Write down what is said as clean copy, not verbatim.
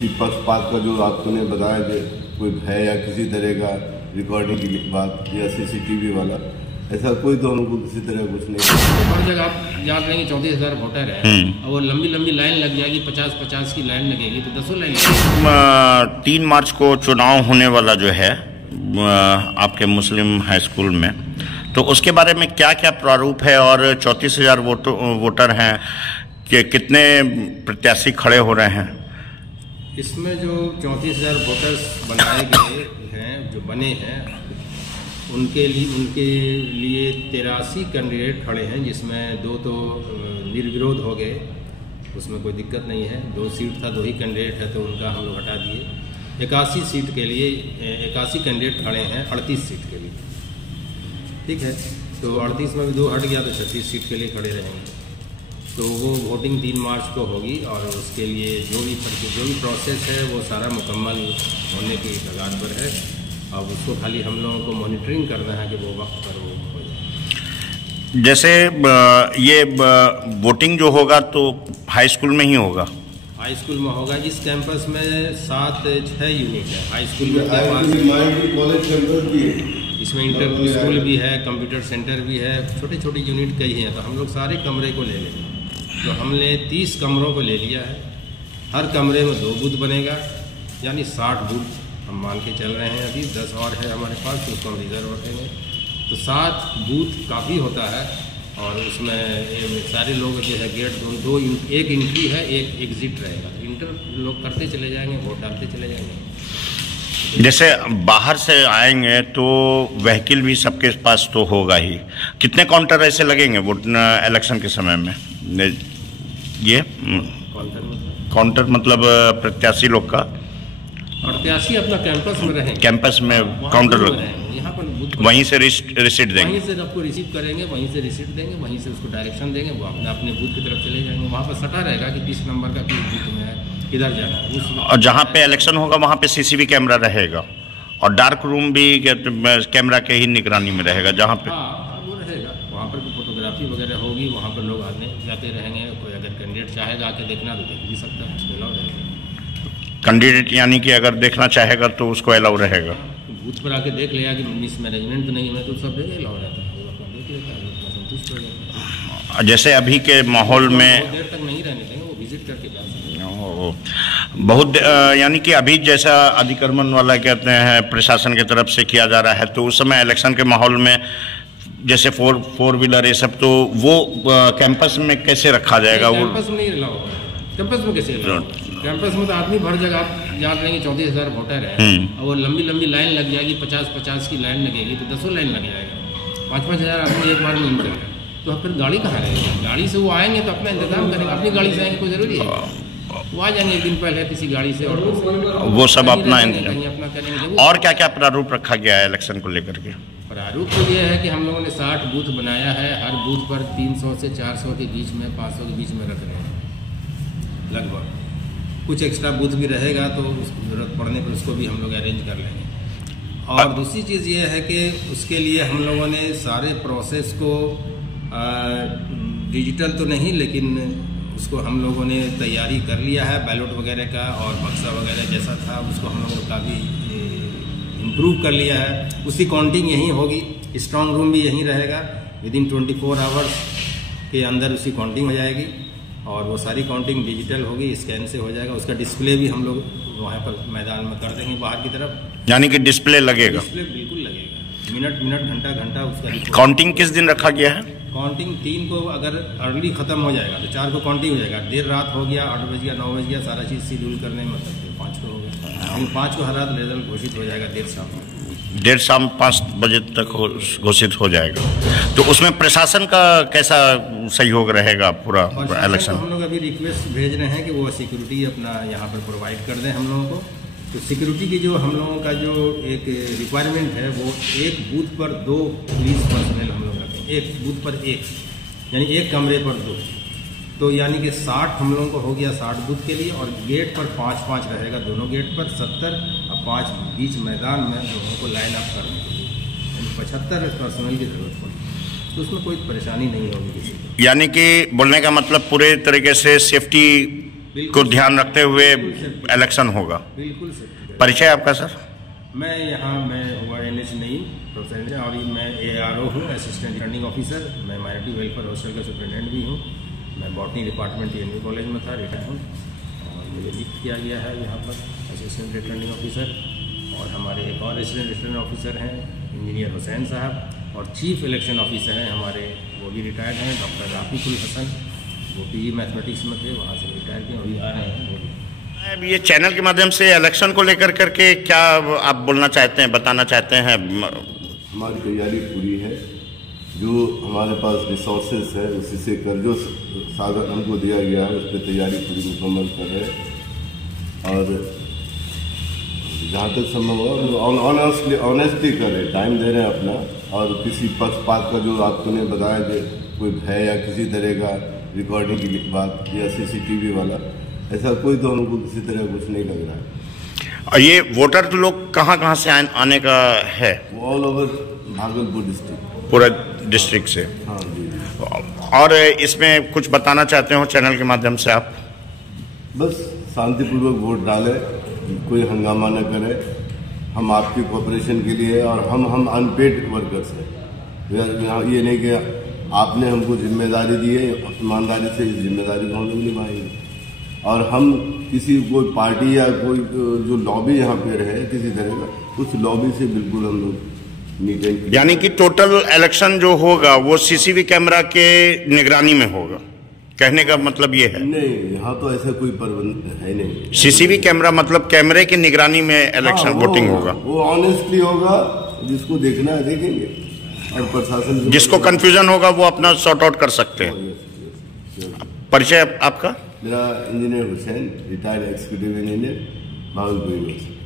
पक्षपात का जो आपने बताया कि कोई भय या किसी तरह का रिकॉर्डिंग की बात या सीसीटीवी वाला, ऐसा कोई तो हमको किसी तरह कुछ नहीं। हर जगह आप याद रहेंगे 34,000 वोटर है और लंबी लंबी लाइन लग जाएगी, 50-50 की लाइन लगेगी तो 10 लाइन लगेगी। 3 मार्च को चुनाव होने वाला जो है आपके मुस्लिम हाई स्कूल में, तो उसके बारे में क्या क्या प्रारूप है और 34,000 वोटर हैं कि कितने प्रत्याशी खड़े हो रहे हैं? इसमें जो 34,000 वोटर्स बनाए गए हैं, जो बने हैं, उनके लिए 83 कैंडिडेट खड़े हैं, जिसमें 2 तो निर्विरोध हो गए, उसमें कोई दिक्कत नहीं है। 2 सीट था, 2 ही कैंडिडेट है तो उनका हम लोग हटा दिए। 81 सीट के लिए 81 कैंडिडेट खड़े हैं 38 सीट के लिए, ठीक है। तो 38 में भी 2 हट गया तो 36 सीट के लिए खड़े रहेंगे। तो वो वोटिंग 3 मार्च को होगी और उसके लिए जो भी प्रोसेस है वो सारा मुकम्मल होने की कगार पर है। अब उसको खाली हम लोगों को मॉनिटरिंग करना है कि वो वक्त पर वो हो जाए। जैसे ये वोटिंग जो होगा तो हाई स्कूल में ही होगा? हाई स्कूल में होगा। इस कैंपस में 7-6 यूनिट है। हाई स्कूल में कॉलेज कैंपस भी है, इसमें इंटर स्कूल भी है, कंप्यूटर सेंटर भी है, छोटे छोटे यूनिट कई हैं। तो हम लोग सारे कमरे को ले लेंगे। तो हमने 30 कमरों को ले लिया है। हर कमरे में 2 बूथ बनेगा, यानी 60 बूथ हम मान के चल रहे हैं। अभी 10 और है हमारे पास, तो उसको हम रिजर्व रखेंगे। तो 7 बूथ काफ़ी होता है और उसमें सारे लोग जो है गेट 2 एक एंट्री है, एक एग्जिट रहेगा। इंटर लोग करते चले जाएंगे, वोट डालते चले जाएंगे। जैसे बाहर से आएंगे तो व्हीकल भी सबके पास तो होगा ही। कितने काउंटर ऐसे लगेंगे वोट इलेक्शन के समय में? ये काउंटर मतलब प्रत्याशी लोग का? प्रत्याशी अपना कैंपस में रहेंगे, कैंपस में काउंटर लोग यहाँ पर वहीं से रिसीट देंगे, वहीं से आपको रिसीव करेंगे, वहीं से रिसीट देंगे, वहीं से उसको डायरेक्शन देंगे, वो अपने बूथ की तरफ चले जाएंगे। वहाँ पर सटा रहेगा कि किस नंबर का किस बूथ में है, किधर जाना है। और जहाँ पे इलेक्शन होगा वहाँ पे सीसीटीवी कैमरा रहेगा और डार्क रूम भी कैमरा के ही निगरानी में रहेगा जहाँ पे? हाँ, वो रहेगा। वहाँ पर भी फोटोग्राफी वगैरह होगी, वहाँ पर लोग आने जाते रहेंगे। कोई अगर कैंडिडेट चाहेगा आके देखना तो देख भी सकता है, अलाउ रहेगा। कैंडिडेट यानी कि अगर देखना चाहेगा तो उसको अलाउ रहेगा? बूथ पर आके देख लेगा कि मिसमैनेजमेंट तो नहीं है तो सब जगह अलाउ रहता है, वो अपना देख लेता है, संतुष्ट हो जाता है। जैसे अभी के माहौल में बहुत देर तक नहीं रहने देंगे, वो विजिट करके जा सकते हैं। बहुत यानी कि अभी जैसा अधिक्रमण वाला कहते हैं प्रशासन की तरफ से किया जा रहा है, तो उस समय इलेक्शन के माहौल में जैसे फोर व्हीलर ये सब, तो वो कैंपस में कैसे रखा जाएगा? वो कैंपस में नहीं अलाउ होगा। कैंपस में कैसे अलाउ? कैंपस में तो आदमी भर जगह, आप याद रहेंगे 34,000 वोटर है और लंबी लंबी लाइन लग जाएगी, 50-50 की लाइन लगेगी तो 10 लाइन लग जाएगा। 5-5 हज़ार आदमी एक बार में इंटर है तो फिर गाड़ी कहाँ रहेगी? गाड़ी से वो आएंगे तो अपना इंतजाम करेंगे। अपनी गाड़ी से आएंगे कोई जरूरी है? वो आ जाएंगे एक दिन पहले किसी गाड़ी से और वो सब अपना इंतजाम अपना करेंगे। और क्या क्या प्रारूप रखा गया है इलेक्शन को लेकर के? प्रारूप तो ये है कि हम लोगों ने 60 बूथ बनाया है। हर बूथ पर 300 से 400 के बीच में, 500 के बीच में रख रहे हैं लगभग। कुछ एक्स्ट्रा बूथ भी रहेगा तो जरूरत पड़ने पर उसको भी हम लोग अरेंज कर लेंगे। और दूसरी चीज़ ये है कि उसके लिए हम लोगों ने सारे प्रोसेस को डिजिटल तो नहीं, लेकिन उसको हम लोगों ने तैयारी कर लिया है बैलेट वगैरह का, और बक्सा वगैरह जैसा था उसको हम लोगों ने काफ़ी इम्प्रूव कर लिया है। उसकी काउंटिंग यहीं होगी, स्ट्रांग रूम भी यहीं रहेगा। विदिन 24 आवर्स के अंदर उसकी काउंटिंग हो जाएगी और वो सारी काउंटिंग डिजिटल होगी, स्कैन से हो जाएगा। उसका डिस्प्ले भी हम लोग वहाँ पर मैदान में कर देंगे बाहर की तरफ। यानी कि डिस्प्ले लगेगा? डिस्प्ले बिल्कुल लगेगा, मिनट घंटा उसका। काउंटिंग किस दिन रखा गया है? काउंटिंग 3 को अगर अर्ली ख़त्म हो जाएगा तो 4 को काउंटिंग हो जाएगा। देर रात हो गया, 8 बज गया, 9 बज गया, सारा चीज़ शेड्यूल करने में मतलब 5 को हो गया। हम 5 को हर रात रिजल्ट घोषित हो जाएगा देर शाम 5 बजे तक घोषित हो जाएगा। तो उसमें प्रशासन का कैसा सहयोग रहेगा पूरा इलेक्शन? हम लोग अभी रिक्वेस्ट भेज रहे हैं कि वो सिक्योरिटी अपना यहाँ पर प्रोवाइड कर दें हम लोगों को। तो सिक्योरिटी की जो हम लोगों का जो एक रिक्वायरमेंट है वो एक बूथ पर 2 पुलिस पर्सनल हम लोग रखें। एक बूथ पर 1, यानी एक कमरे पर 2, तो यानी कि 60 हम लोगों को हो गया 60 बूथ के लिए। और गेट पर 5-5 रहेगा, दोनों गेट पर 70 और 5 बीच मैदान में लोगों को लाइन अप करने के लिए, यानी 75 पर्सनल की जरूरत पड़ेगी। तो उसमें कोई परेशानी नहीं होगी किसी को। यानी कि बोलने का मतलब पूरे तरीके से सेफ्टी को ध्यान रखते हुए इलेक्शन होगा। बिल्कुल सर। परिचय आपका सर? मैं हुआ NH नहीं प्रोफेसर और मैं ARO हूँ, असिस्टेंट रिटर्निंग ऑफिसर। मैं माइनॉरिटी वेलफेयर हॉस्टल का सुपरिटेंडेंट भी हूँ। मैं बॉटनी डिपार्टमेंट TNU कॉलेज में था, रिटायर हूँ और मुझे नियुक्त किया गया है यहाँ पर असिस्टेंट रिटर्निंग ऑफिसर। और हमारे एक और असिस्टेंट रिटर्निंग ऑफिसर हैं इंजीनियर हुसैन साहब, और चीफ इलेक्शन ऑफिसर हैं हमारे, वो भी रिटायर्ड हैं, डॉक्टर राफिकुल हसन, वो PG मैथमेटिक्स में थे, वहाँ से रिटायर किए, अभी आ रहे हैं। ये चैनल के माध्यम से इलेक्शन को लेकर करके क्या आप बोलना चाहते हैं, बताना चाहते हैं? हमारी तैयारी पूरी है, जो हमारे पास रिसोर्सेज है उसी से कर, जो साधन हमको दिया गया है उस पर तैयारी पूरी मुकम्मल कर रहे हैं। और जहाँ तक संभव हो ऑनेस्टली कर रहे, टाइम दे रहे हैं अपना। और किसी पक्षपात का जो आपने बताया कि कोई भय या किसी तरह का रिकॉर्डिंग की बात या CCTV वाला, ऐसा कोई तो हमको किसी तरह कुछ नहीं लग रहा है। और ये वोटर तो लोग कहाँ से आने का है? वो ऑल ओवर भागलपुर डिस्ट्रिक्ट, पूरा डिस्ट्रिक्ट से। हाँ जी। और इसमें कुछ बताना चाहते हो चैनल के माध्यम से आप? बस शांतिपूर्वक वोट डालें, कोई हंगामा न करे। हम आपकी कोऑपरेशन के लिए, और हम अनपेड वर्कर्स हैं। ये नहीं कि आपने हमको जिम्मेदारी दी है, ईमानदारी से इस जिम्मेदारी को हम लोग निभाएंगे। और हम किसी कोई पार्टी या कोई जो लॉबी यहाँ पे रहे किसी तरह का, उस लॉबी से बिल्कुल हम लोग नीचे। यानी कि टोटल इलेक्शन जो होगा वो CCTV कैमरा के निगरानी में होगा, कहने का मतलब ये है? नहीं, यहाँ तो ऐसा कोई प्रबंध है नहीं। CCTV कैमरा मतलब कैमरे की निगरानी में इलेक्शन वोटिंग होगा। वो ऑनेस्टली होगा, जिसको देखना है देखेंगे, और प्रशासन जिसको कंफ्यूजन होगा वो अपना सॉर्ट आउट कर सकते हैं। परिचय आपका? मेरा engineer Hussain, retired executive engineer, Bhagalpur university.